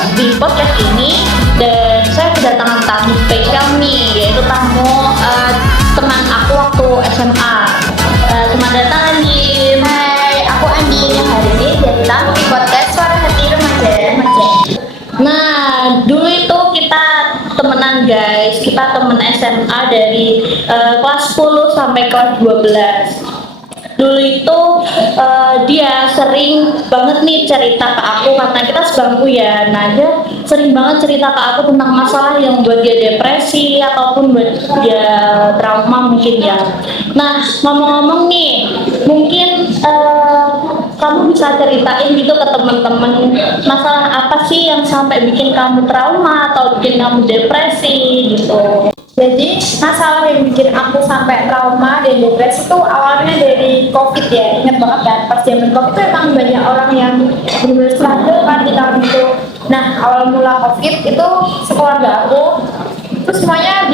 di podcast ini, dan saya kedatangan tamu spesial nih, yaitu tamu teman aku waktu SMA. Selamat datang Andim. Hai, aku Andi yang hari ini jadi tamu di podcast Suara Hati Remaja. Nah, dulu itu kita temenan guys, kita temen SMA dari kelas 10 sampai kelas 12. Dulu itu dia sering banget nih cerita ke aku karena kita sebangku ya. Nah, dia sering banget cerita ke aku tentang masalah yang buat dia depresi ataupun buat dia trauma mungkin ya. Nah, ngomong-ngomong nih, mungkin kamu bisa ceritain gitu ke teman-teman masalah apa sih yang sampai bikin kamu trauma atau bikin kamu depresi gitu. Jadi masalah yang bikin aku sampai trauma dan depresi itu awalnya dari COVID ya. Ingat banget kan, pas zaman COVID itu emang banyak orang yang benar-benar struggle kan di tahun itu. Nah, awal mula COVID itu sekeluarga aku itu semuanya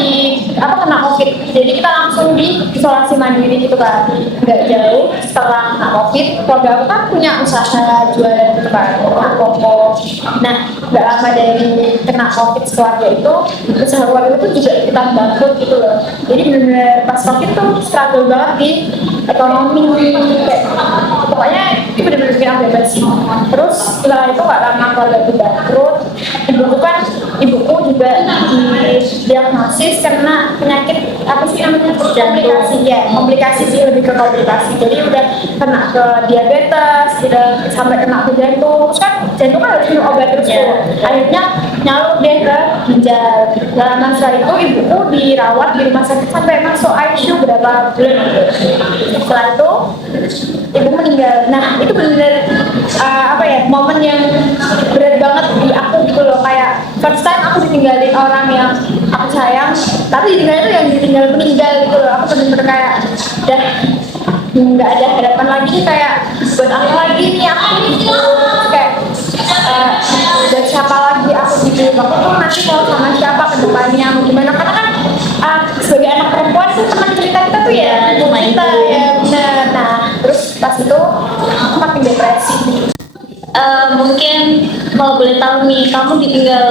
kena COVID. Jadi kita langsung di isolasi mandiri gitu kan. Nggak jauh setelah kena COVID, keluarga aku kan punya usaha jualan gitu kan, toko. Nah, nggak lama dari kena COVID keluarga itu, usaha keluarga itu juga ikutan bangkrut gitu loh. Jadi benar-benar pas COVID tuh struggle banget di ekonomi, kayak pokoknya itu benar-benar bikin aku bebas sih. Terus setelah itu nggak lama keluarga itu bangkrut, ibuku juga didiagnosis karena penyakit apa sih namanya, komplikasi sih, lebih ke komplikasi. Jadi udah kena ke diabetes, udah sampai kena ke jantung. Terus kan jantung kan harus minum obat terus tuh. Akhirnya nyalur deh ke ginjal. Dalam setelah itu ibuku dirawat di rumah sakit sampai masuk ICU berapa bulan. Setelah itu ibu meninggal. Nah, itu benar-benar momen yang berat banget di aku gitu loh. Kayak first time aku ditinggalin orang yang aku sayang, tapi ditinggal itu yang ditinggal meninggal gitu loh. Aku bener-bener kayak udah nggak ada harapan lagi, kayak buat apa lagi nih aku gitu. Kayak buat siapa lagi aku gitu. Aku tuh nanti mau sama siapa ke depannya, gimana, karena kan sebagai anak perempuan tuh teman cerita kita tuh ya cuma kita ya benar. Nah, terus pas itu aku makin depresi. Mungkin kalau boleh tahu nih, kamu ditinggal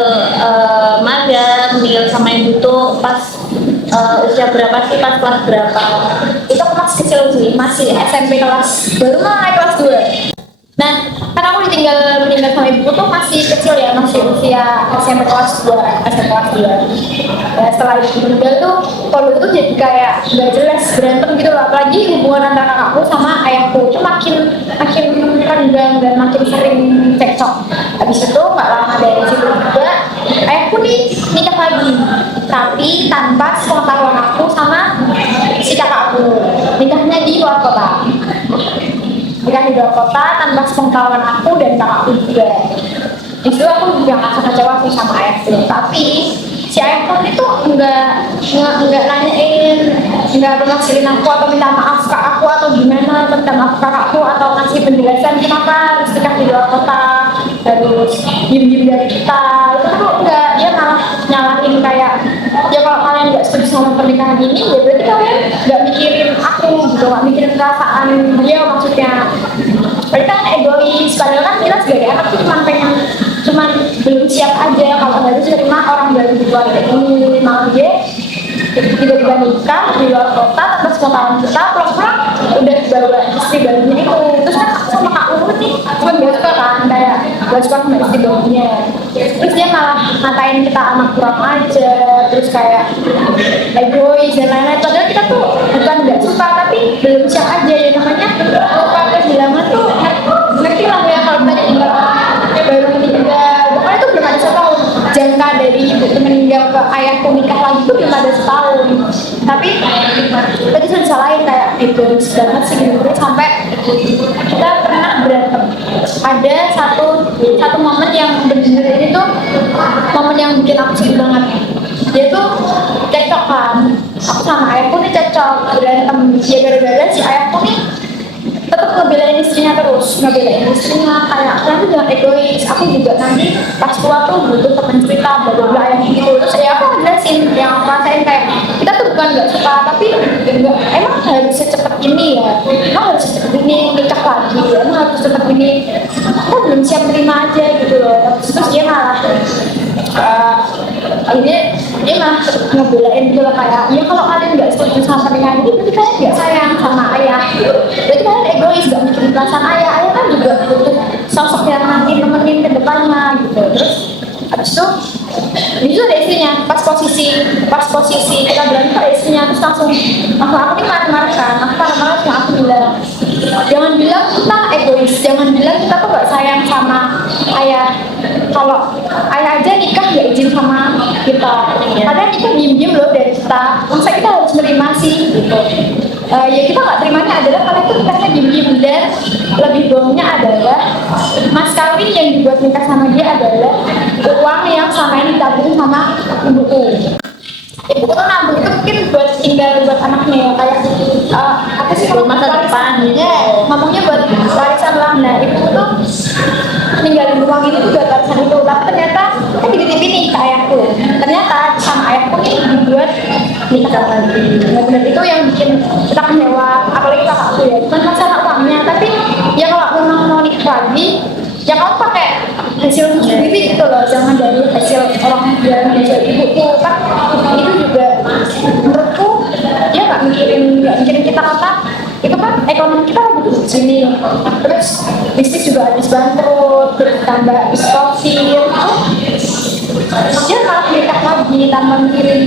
magang, tinggal sama ibu tuh pas usia berapa sih, pas kelas berapa? Itu aku masih kecil sih, masih SMP baru mulai kelas 2. Nah, kan aku meninggal sama ibu tuh masih kecil ya, masih usia SMP kelas 2. Ya, setelah ibu meninggal tuh, kalau itu jadi kayak gak jelas, berantem gitu loh. Apalagi hubungan antara kakakku sama ayahku itu makin renggang dan makin sering cekcok. Habis itu nggak lama dari situ juga, ayahku nih nikah lagi, tapi tanpa sepengetahuan aku sama si kakakku. Nikahnya di luar kota. Nikah di luar kota tanpa sepengetahuan aku dan kakakku juga. Itu aku juga nggak kecewa sih sama ayahku, tapi si ayahku itu nggak nanyain, nggak bermaksudin aku atau minta maaf ke aku atau gimana, minta maaf ke kakakku atau ngasih penjelasan kenapa harus nikah di luar kota, harus diem dari kita. Itu tuh enggak, dia malah nyalahin kayak, ya kalau kalian nggak setuju sama pernikahan ini, ya berarti kalian nggak mikirin aku gitu, nggak mikirin perasaan dia maksudnya. Berarti kan egois, padahal kan kita sebagai anak tuh cuman belum siap aja kalau harus terima orang baru di keluarga ini. Malah dia tiba-tiba nikah di luar kota tanpa sepengetahuan kita, pulang-pulang udah bawa istri barunya itu. Terus kan aku sama Kak Ulu nih cuma gak suka kan, kayak gak suka sama istri barunya. Terus dia malah ngatain kita anak kurang ajar, terus kayak egois dan lain-lain. Padahal kita tuh bukan gak suka, tapi belum siap aja ya, namanya lupa kehilangan tuh. Ngerti lah ya kalau kita tinggal baru meninggal, pokoknya tuh belum ada setahun. Jangka dari ibu meninggal ke ayahku nikah lagi tuh belum ada setahun. Tapi tadi sudah disalahin kayak egois banget sih gitu, sampai kita pernah berantem. Ada satu momen yang bener-bener ini tuh momen yang bikin aku sedih banget. Dia tuh cekcok kan, aku sama ayahku nih cekcok, berantem. Ya gara-gara si ayahku nih tetap ngebelain istrinya kayak nanti jangan egois, aku juga nanti pas tua tuh butuh teman cerita bla yang gitu. Terus ya aku ngejelasin yang aku rasain, kayak kita tuh bukan nggak suka, tapi emang harus secepat ini ya, emang harus secepat ini nikah lagi, emang harus secepat ini. Aku belum siap terima aja gitu loh. Terus dia malah akhirnya dia malah ngebelain gitu loh, kayak ya kalau kalian nggak setuju sama pernikahan ini berarti kalian nggak sayang sama ayah, berarti kalian egois, gak mikirin perasaan ayah kan juga butuh sosok yang nanti nemenin ke depannya gitu. Terus abis itu ada istrinya, pas posisi kita berantem ada istrinya, terus langsung aku nih marah-marah kan, aku marah-marah sama aku bilang, jangan bilang kita egois, jangan bilang kita tuh gak sayang sama ayah, kalau ayah aja nikah gak izin sama kita, padahal nikah diem-diem loh dari kita, masa kita harus menerima sih gitu. Ya kita nggak terimanya adalah kalian tuh nikahnya diem-diem, dan lebih bohongnya adalah mas kawin yang dibuat nikah sama dia adalah uang yang sama ini ditabung sama ibuku. Ibuku tuh nabung itu mungkin buat tinggal buat anaknya ya, kayak apa sih kalau Masa depan gitu. ngomongnya buat warisan lah. Nah ibuku tuh ninggalin uang ini tuh buat warisan itu, tapi ternyata kan dititipin nih ke ayahku, ternyata sama ayahku ini dibuat nikah lagi. Nah benar itu yang bikin kita kecewa, apalagi kakakku ya, bukan masalah uangnya, tapi ya kalau memang mau nikah lagi ya kamu pakai hasil sendiri gitu loh, jangan dari hasil orang yang hasil ibuku kan. Itu juga menurutku dia nggak mikirin kita, kata itu kan ekonomi kita lagi di sini, terus bisnis juga habis bangkrut, terus tambah distorsi, dia malah nikah lagi tambah mikirin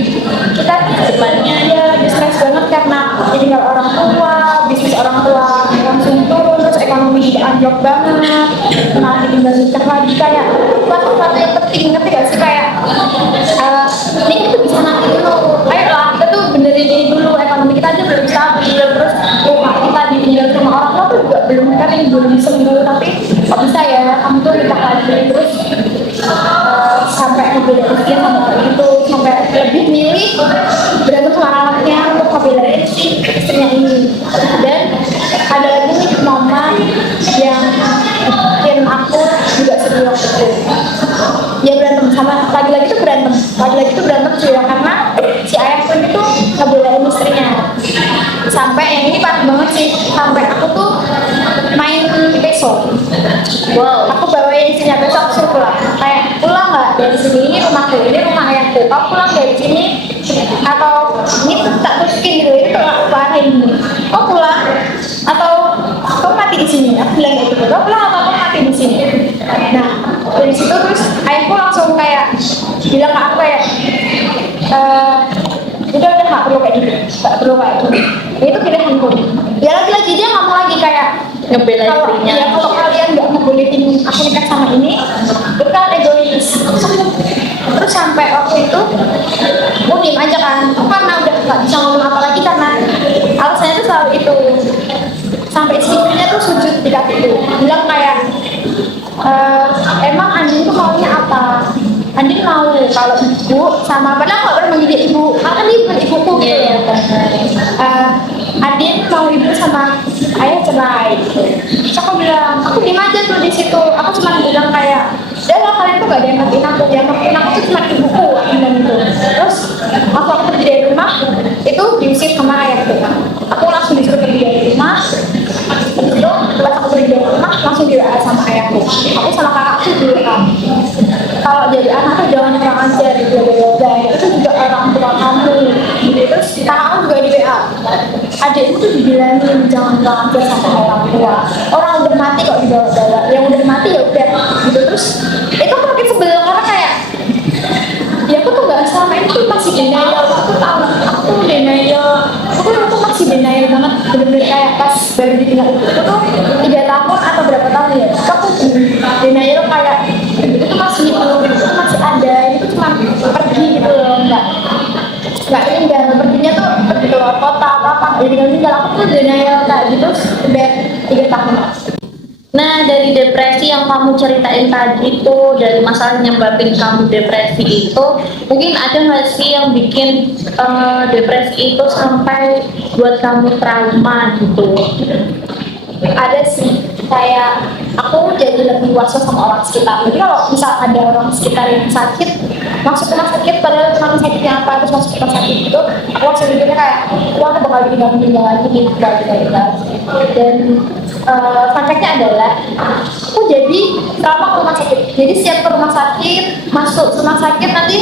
kita depannya. Dia stres banget karena tinggal orang tua, bisnis orang tua langsung turun, terus ekonomi juga anjlok banget, nanti tinggal nikah lagi. Kayak sesuatu yang penting, ngerti gak sih, kayak nikah tuh bisa nanti dulu, ayolah kita tuh benerin ini dulu, ekonomi kita aja belum stabil, terus rumah kita ditinggal sama orang tua tuh juga belum kering, belum sembuh, tapi kok bisa ya kamu tuh nikah lagi, terus sampai ngebeda istrinya sama kayak gitu, sampai lebih milih berantem sama anaknya untuk ngebelain si istrinya ini. Dan ada lagi nih momen yang bikin aku juga sedih waktu itu. Dia berantem sama, lagi-lagi tuh berantem sih ya, karena si ayahku ini tuh ngebelain istrinya. Sampai yang ini parah banget sih, sampai aku tuh main peso. Wow, aku bawain istrinya peso, aku suruh pulang. Kayak pulang nggak dari sini, ini rumahku, ini rumah ayahku. Kamu pulang dari sini atau ini tuh tak tusukin gitu, ini tuh aku parahin ini. Kau pulang atau kau mati di sini? Aku bilang kayak gitu. Kau pulang atau kau mati di sini? Nah dari situ terus ayahku langsung kayak bilang ke aku kayak udah nggak perlu kayak gitu, nggak perlu kayak gitu. Itu pilihanku. Ya lagi-lagi dia ngomong lagi kayak Ngebela istrinya. Ya kalau kalian nggak ngebolehin aku nikah sama ini, itu kan egois. Terus sampai waktu itu aku diem aja kan, aku karena udah nggak bisa ngomong apa lagi karena alasannya tuh selalu itu. Sampai istrinya tuh sujud di kakiku, bilang kayak emang Andin tuh maunya apa? Andin mau kalau ibu sama, padahal nggak pernah manggil dia ibu, karena dia bukan ibuku gitu ya. Andin mau ibu sama ayah cerai. Terus aku bilang, aku diem aja tuh di situ. Aku cuma bilang kayak, udah lah kalian tuh gak ada yang ngertiin aku, yang ngertiin aku tuh cuma ibuku, aku bilang gitu. Terus aku pergi dari rumah, itu diusir sama ayahku. Aku langsung disuruh pergi dari rumah. Itu pas aku pergi dari rumah langsung di WA sama ayahku. Aku sama kakakku bilang, kalau jadi anak tuh jangan kurang ajar gitu, itu juga orang tua kamu. Terus kakakku juga di WA, adikmu tuh dibilangin jangan kurang ajar sama orang tua. Orang udah mati kok dibawa-bawa, yang udah mati ya udah gitu. Terus itu aku makin sebel karena kayak ya aku tuh gak selama ini tuh masih denial, aku tahu aku tuh denial, aku masih denial banget, bener-bener kayak pas baru ditinggal itu tuh 3 tahun atau berapa tahun ya, aku denial kayak itu tuh masih hidup, itu tuh masih ada, itu cuma pergi gitu loh, nggak tinggal, perginya tuh pergi keluar kota apa jadi tinggal aku tuh denial kayak gitu udah 3 tahun. Nah, dari depresi yang kamu ceritain tadi itu, dari masalah yang nyebabin kamu depresi itu, mungkin ada nggak sih yang bikin depresi itu sampai buat kamu trauma gitu? ada sih, kayak aku jadi lebih was-was sama orang sekitar. Jadi kalau misal ada orang sekitar yang sakit, masuk rumah sakit padahal cuma sakitnya apa terus masuk rumah sakit itu, aku langsung mikirnya kayak wah aku bakal meninggal lagi nih, meninggal. Dan fun fact-nya adalah aku jadi trauma ke rumah sakit. Jadi setiap ke rumah sakit, masuk rumah sakit nanti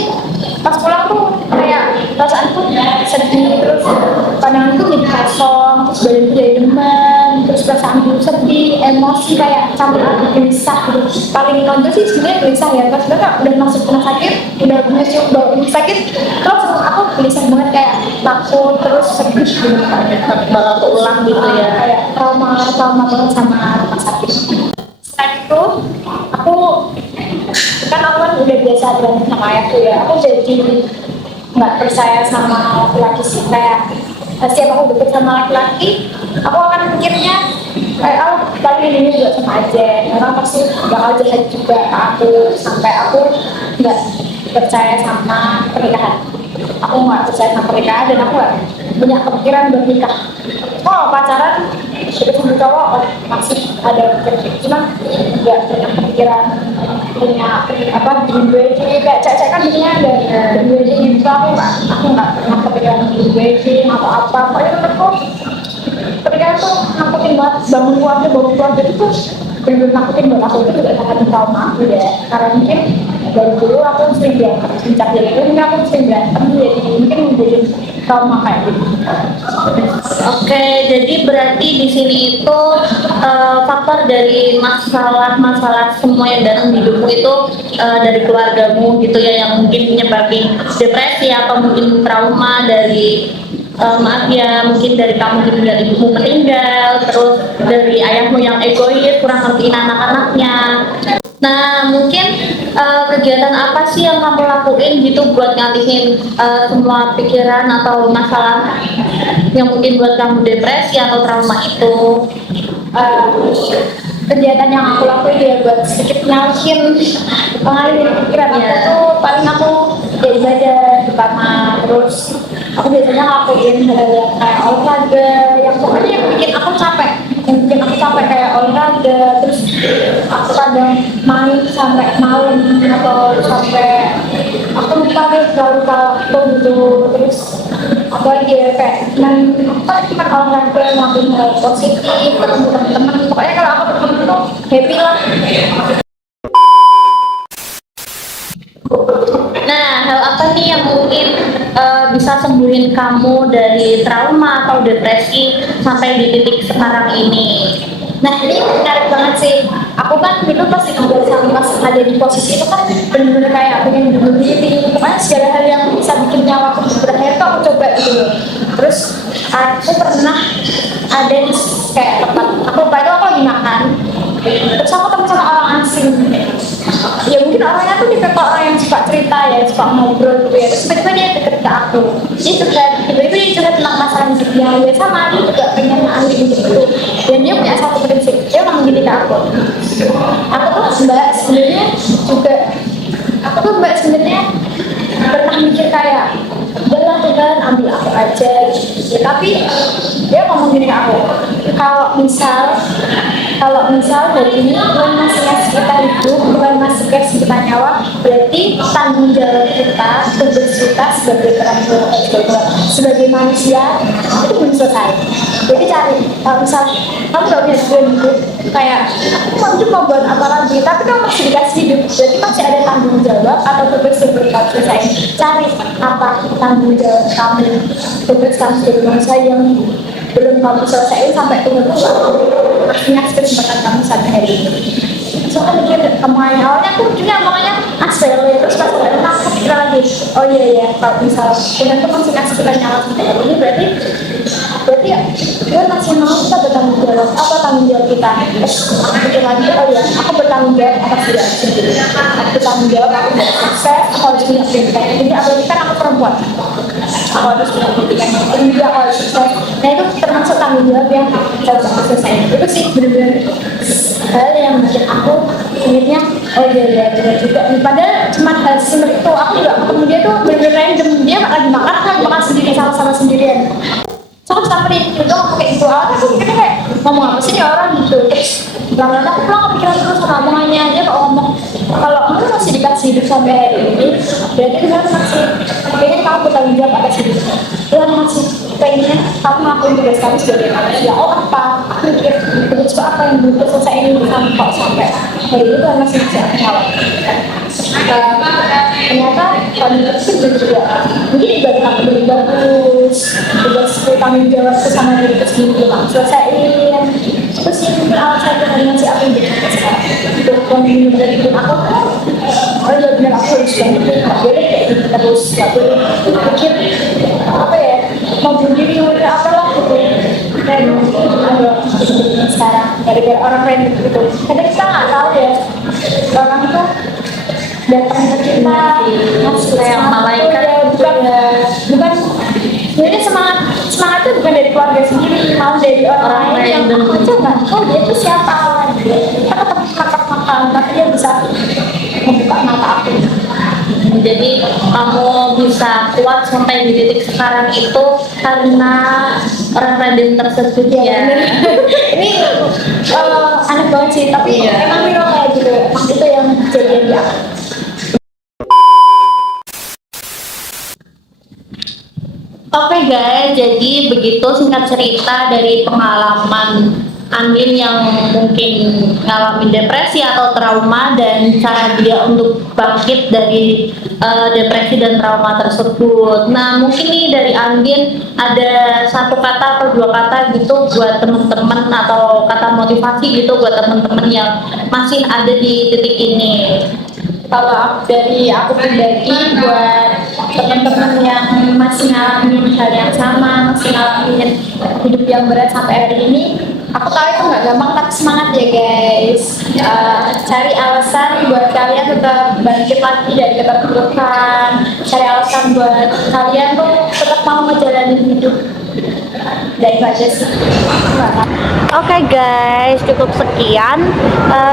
pas pulang tuh kayak perasaanku sedih, terus pandanganku jadi kosong, terus badanku jadi demam, terus perasaanku sedih, emosi kayak campur aduk gelisah gitu. Paling nonton sih sebenarnya gelisah ya, pas udah masuk rumah sakit, udah masuk bawa rumah sakit, terus aku gelisah banget kayak takut terus sedih gitu. Bakal keulang gitu ya. Kayak trauma banget sama rumah sakit. Selain itu, aku kan udah biasa berantem sama ayahku ya, aku jadi nggak percaya sama laki-laki sih. Kayak setiap aku deket sama laki-laki, aku akan pikirnya kayak paling ini juga sama aja, orang pasti bakal jahat juga ke aku, sampai aku nggak percaya sama pernikahan. Aku nggak percaya sama pernikahan dan aku nggak punya kepikiran bernikah. Oh pacaran deket sama cowok masih ada kepikiran, cuma nggak punya kepikiran punya apa dream wedding. Kayak cewek kan biasanya ada dream wedding gitu, aku nggak pernah kepikiran dream wedding atau apa. Pokoknya menurutku pernikahan tuh nakutin banget, bangun keluarga itu bener-bener nakutin banget. Aku itu juga sangat trauma aku ya, karena mungkin dari dulu aku sering berantem sejak dari itu, mungkin aku sering berantem jadi mungkin menjadi trauma kayak gitu. Oke, jadi berarti di sini itu faktor dari masalah-masalah semua yang datang di hidupmu itu dari keluargamu gitu ya, yang mungkin menyebabkan depresi atau mungkin trauma dari maaf ya, mungkin dari kamu meninggal, ibumu meninggal, terus dari ayahmu yang egois, kurang ngertiin anak-anaknya. Nah, mungkin kegiatan apa sih yang kamu lakuin gitu buat ngalihin semua pikiran atau masalah yang mungkin buat kamu depresi atau trauma itu? Kegiatan yang aku lakuin ya buat sedikit ngalihin pikiran aku tuh paling aku ya ibadah pertama, terus aku biasanya ngelakuin hal yang kayak olahraga yang pokoknya yang bikin aku capek, kayak olahraga, terus aku kadang main sampai malam atau sampai aku lupa deh berapa waktu gitu. Terus apa lagi ya, kayak cuma olahraga, ngelakuin hal positif, ketemu teman-teman. Pokoknya kalau aku ketemu tuh happy lah. Nah, hal apa nih yang mungkin bisa sembuhin kamu dari trauma atau depresi sampai di titik sekarang ini? Nah ini menarik banget sih. Aku kan dulu pas tinggal sama pas ada di posisi itu kan bener-bener kayak pengen bunuh diri. Pokoknya segala hal yang bisa bikin nyawa aku berakhir tuh aku coba gitu. Terus aku pernah ada di kayak tempat aku lupa itu, aku lagi makan. Terus aku ketemu sama orang asing. Ya mungkin orangnya tuh tipe orang yang suka cerita ya, suka ngobrol gitu ya. Terus tiba-tiba dia deket ke aku. Tiba-tiba dia juga tentang masalah hidupnya. Ya sama, dia juga pengen ahli gitu. Dan dia punya satu prinsip, dia ngomong gini ke aku tuh mbak sebenarnya pernah mikir kayak udahlah Tuhan ambil aku aja gitu. Ya, tapi dia ngomong gini ke aku, kalau misal dari ini Tuhan masih kasih kita hidup, Tuhan masih kasih kita nyawa, berarti tanggung jawab kita, tugas kita sebagai manusia itu belum selesai. Jadi cari, kalau misal kamu gak punya tujuan hidup, kayak aku mau buat apa lagi, tapi kamu masih dikasih hidup, berarti masih ada tanggung jawab atau tugas yang belum kamu selesai. Cari apa tanggung jawab kamu, tugas kamu sebagai manusia yang belum kamu selesaiin sampai Tuhan masih ngasih kesempatan kamu sampai hari ini. Soalnya mikir kemarin awalnya aku juga makanya aspel ya, terus pas aku pikir lagi, oh iya kalau misal Tuhan tuh masih ngasih kita nyawa sampai hari ini, berarti ya dia masih mau kita bertanggung jawab. Apa tanggung jawab kita? Aku pikir lagi, oh ya aku bertanggung jawab atas diri aku sendiri. Aku bertanggung jawab, aku harus sukses, aku harus punya pendidikan. Jadi apalagi kan aku perempuan, aku harus punya pendidikan yang tinggi, aku harus sukses. Nah itu termasuk tanggung jawab yang harus aku selesai. Itu sih benar-benar hal yang bikin aku akhirnya oh iya benar juga. Padahal cuma hal seperti itu, aku juga ketemu dia tuh benar-benar random. Dia lagi makan sendiri sama sendirian. Soalnya sampai itu aku kayak gitu, awalnya aku mikirnya kayak ngomong apa sih nih orang gitu. Terus lama-lama aku pulang kepikiran terus sama omongannya aja. Kalau ngomong kalau kamu masih dikasih hidup sampai hari ini, berarti kamu masih pengen kamu bertanggung jawab atas hidup. Dan masih pengen kamu ngelakuin tugas kamu sebagai manusia. Oh apa? Aku mikir tugas apa yang belum selesai ini sampai hari itu kan masih bisa aku ternyata kalau itu juga mungkin ibadah aku lebih bagus, tugas tanggung jawab sama diri sendiri belum aku selesaiin. Terus yang mungkin alasan itu hanya si aku yang jadi sekarang untuk pemimpin dari hidup aku kan udah benar aku harus banget, nggak boleh kayak gitu terus, nggak boleh pikir apa ya mau bunuh diri udah apa lah gitu. Dan ada sekarang gara-gara orang random gitu. Kadang kita nggak tahu ya orang itu datang ke kita masuk Kayak malaikat bukan sebenarnya semangat itu bukan dari keluarga sendiri, malah dari orang lain yang aku aja nggak tahu dia itu siapa gitu. Kita tetap makan tapi dia bisa membuka mata aku. Jadi kamu bisa kuat sampai di titik sekarang itu karena orang random tersebut ya. Ini aneh banget sih, tapi emang real kayak gitu. Emang itu yang kejadian di aku. Oke guys, jadi begitu singkat cerita dari pengalaman Andin yang mungkin ngalamin depresi atau trauma dan cara dia untuk bangkit dari depresi dan trauma tersebut. Nah mungkin nih dari Andin ada satu kata atau dua kata gitu buat teman-teman atau kata motivasi gitu buat teman-teman yang masih ada di titik ini. Kalau dari aku pribadi buat teman-teman yang masih ngalamin hal yang sama, masih ngalamin hidup yang berat sampai hari ini, aku tahu itu nggak gampang tapi semangat ya guys. Cari alasan buat kalian tetap bangkit lagi dari keterpurukan, cari alasan buat kalian tuh tetap mau ngejalanin hidup. Dari baca sih. Oke guys, cukup sekian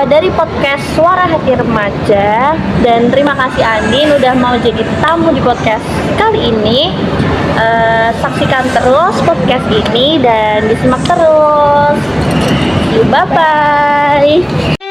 dari podcast Suara Hati Remaja. Dan terima kasih Andin udah mau jadi tamu di podcast kali ini. Saksikan terus podcast ini dan disimak terus. Bye bye.